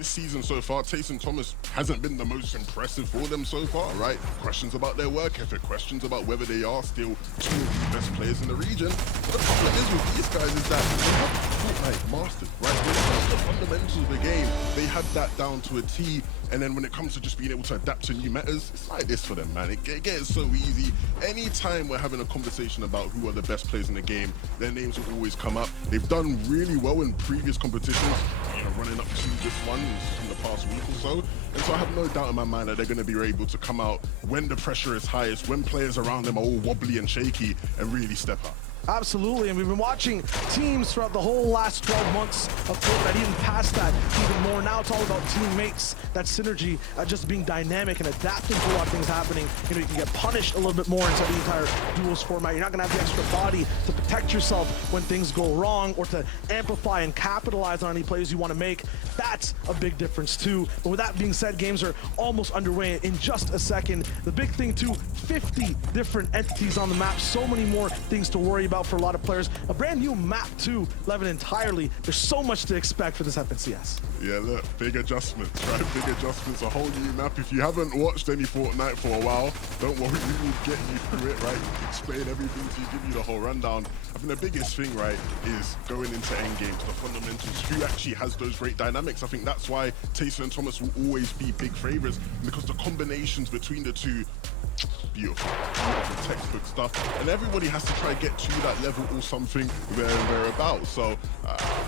This season so far, Taysom Thomas hasn't been the most impressive for them so far, right? Questions about their work ethic, questions about whether they are still two of the best players in the region. But the problem is with these guys is that they have Fortnite mastered, right? When it comes to the fundamentals of the game, they have that down to a T. And then when it comes to just being able to adapt to new metas, it's like this for them, man. It gets so easy. Anytime we're having a conversation about who are the best players in the game, their names will always come up. They've done really well in previous competitions, running up to this one from the past week or so. And so I have no doubt in my mind that they're going to be able to come out when the pressure is highest, when players around them are all wobbly and shaky, and really step up. Absolutely, and we've been watching teams throughout the whole last 12 months of Fortnite, even past that, even more. Now it's all about teammates, that synergy, just being dynamic and adapting to a lot of things happening. You know, you can get punished a little bit more inside the entire duels format. You're not going to have the extra body to protect yourself when things go wrong or to amplify and capitalize on any plays you want to make. That's a big difference too. But with that being said, games are almost underway in just a second. The big thing too, 50 different entities on the map, so many more things to worry about for a lot of players. A brand new map too, Levin, entirely. There's so much to expect for this FNCS. Yeah, look, big adjustments, right? Big adjustments, a whole new map. If you haven't watched any Fortnite for a while, don't worry, we will get you through it, right? Explain everything to you, give you the whole rundown. I think the biggest thing, right, is going into end games, the fundamentals, who actually has those great dynamics. I think that's why Taysom and Thomas will always be big favorites, because the combinations between the two, beautiful textbook stuff, and everybody has to try to get to that level or something there and thereabouts. So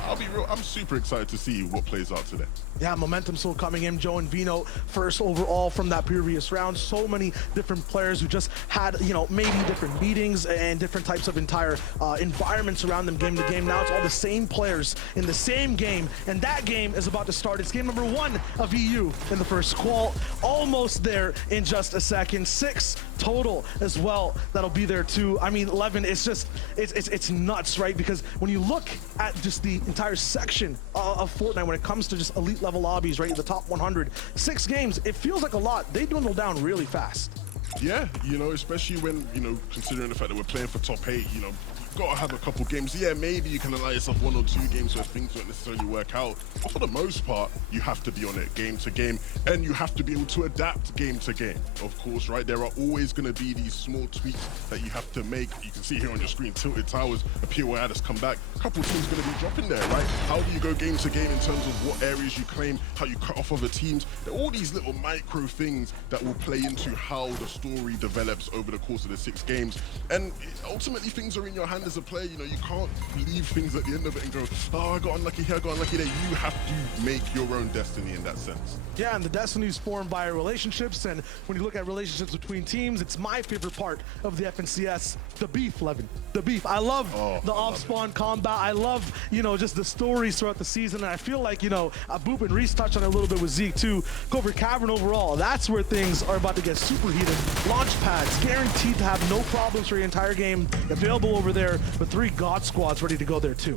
I'll be real, I'm super excited to see what plays out today. Yeah, momentum still coming in. Joe and Vino first overall from that previous round. So many different players who just had, you know, maybe different meetings and different types of entire environments around them game to game. Now it's all the same players in the same game, and that game is about to start. It's game number 1 of EU in the first qual. Almost there in just a second. 6 total as well that'll be there too. I mean, Levin, it's just, it's nuts, right? Because when you look at just the entire section of Fortnite, when it comes to just elite level lobbies, right, the top 100, 6 games, it feels like a lot. They dwindle down really fast. Yeah, you know, especially when, you know, considering the fact that we're playing for top 8, you know, you've got to have a couple games. Yeah, maybe you can allow yourself 1 or 2 games where things don't necessarily work out. But for the most part, you have to be on it game to game, and you have to be able to adapt game to game. Of course, right? There are always going to be these small tweaks that you have to make. You can see here on your screen, Tilted Towers appear where Addis come back. A couple teams going to be dropping there, right? How do you go game to game in terms of what areas you claim, how you cut off other teams? There are all these little micro things that will play into how the story develops over the course of the 6 games. And ultimately, things are in your hand as a player. You know, you can't leave things at the end of it and go, oh, I got unlucky here, I got unlucky there. You have to make your own destiny in that sense. Yeah, and the destiny is formed by relationships, and when you look at relationships between teams, it's my favorite part of the FNCS, the beef, Levin. The beef. I love the off-spawn combat. I love, you know, just the stories throughout the season, and I feel like, you know, Boop and Reese touched on it a little bit with Zeke too. Covert Cavern overall, that's where things are about to get super heated. Launch pads, guaranteed to have no problems for your entire game, available over there, with 3 God Squads ready to go there too.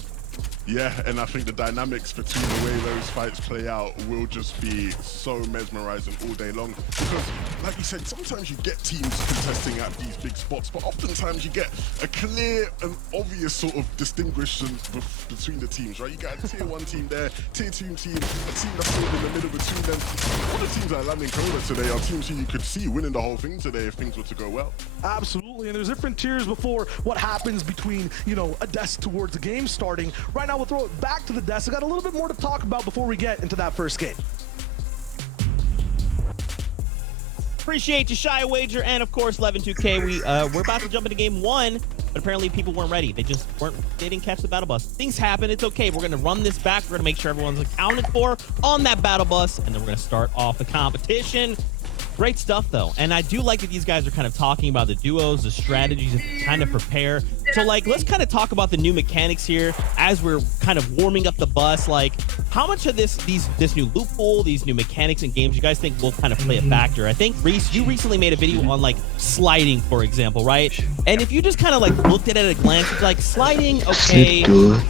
Yeah, and I think the dynamics between the way those fights play out will just be so mesmerizing all day long. Because, like you said, sometimes you get teams contesting at these big spots, but oftentimes you get a clear and obvious sort of distinction between the teams, right? You got a tier 1 team there, tier 2 team, a team that's sort of in the middle between them. All the teams that are landing Coda today are teams who you could see winning the whole thing today if things were to go well. Absolutely, and there's different tiers before what happens between, you know, a desk towards the game starting. Right now, we'll throw it back to the desk. I got a little bit more to talk about before we get into that first game. Appreciate you, Shy Wager, and of course, 11-2K. We're about to jump into game 1, but apparently people weren't ready. They didn't catch the battle bus. Things happen, it's okay. We're gonna run this back. We're gonna make sure everyone's accounted for on that battle bus, and then we're gonna start off the competition. Great stuff, though. And I do like that these guys are kind of talking about the duos, the strategies to kind of prepare. So, like, let's kind of talk about the new mechanics here as we're kind of warming up the bus. Like, how much of this new loophole, these new mechanics and games, you guys think will kind of play a factor? I think, Reese, you recently made a video on, like, sliding, for example, right? And if you just kind of, like, looked at it at a glance, it's like, sliding, okay,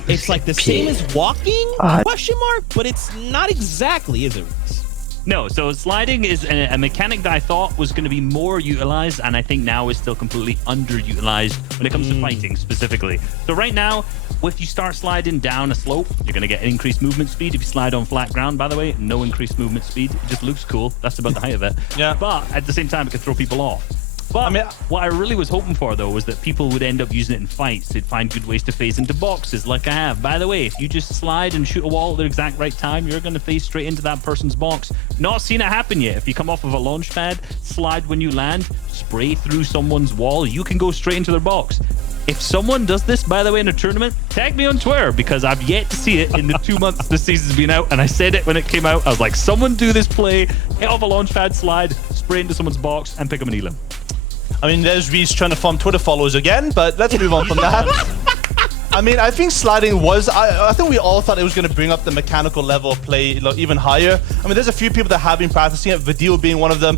it's like the same as walking, question mark, but it's not exactly, is it, Reese? No, so sliding is a mechanic that I thought was going to be more utilized, and I think now is still completely underutilized when it comes to fighting specifically. So right now, if you start sliding down a slope, you're going to get increased movement speed. If you slide on flat ground, by the way, no increased movement speed. It just looks cool. That's about the height of it. Yeah. But at the same time, it can throw people off. But what I really was hoping for, though, was that people would end up using it in fights. They'd find good ways to phase into boxes like I have. By the way, if you just slide and shoot a wall at the exact right time, you're going to phase straight into that person's box. Not seen it happen yet. If you come off of a launch pad, slide when you land, spray through someone's wall, you can go straight into their box. If someone does this, by the way, in a tournament, tag me on Twitter, because I've yet to see it in the 2 months this season's been out, and I said it when it came out. I was like, someone do this play, hit off a launch pad, slide, spray into someone's box, and pick up an elim. I mean, there's Reese trying to farm Twitter followers again, but let's move on from that. I mean, I think sliding was, I think we all thought it was going to bring up the mechanical level of play even higher. I mean, there's a few people that have been practicing it, Vidil being one of them.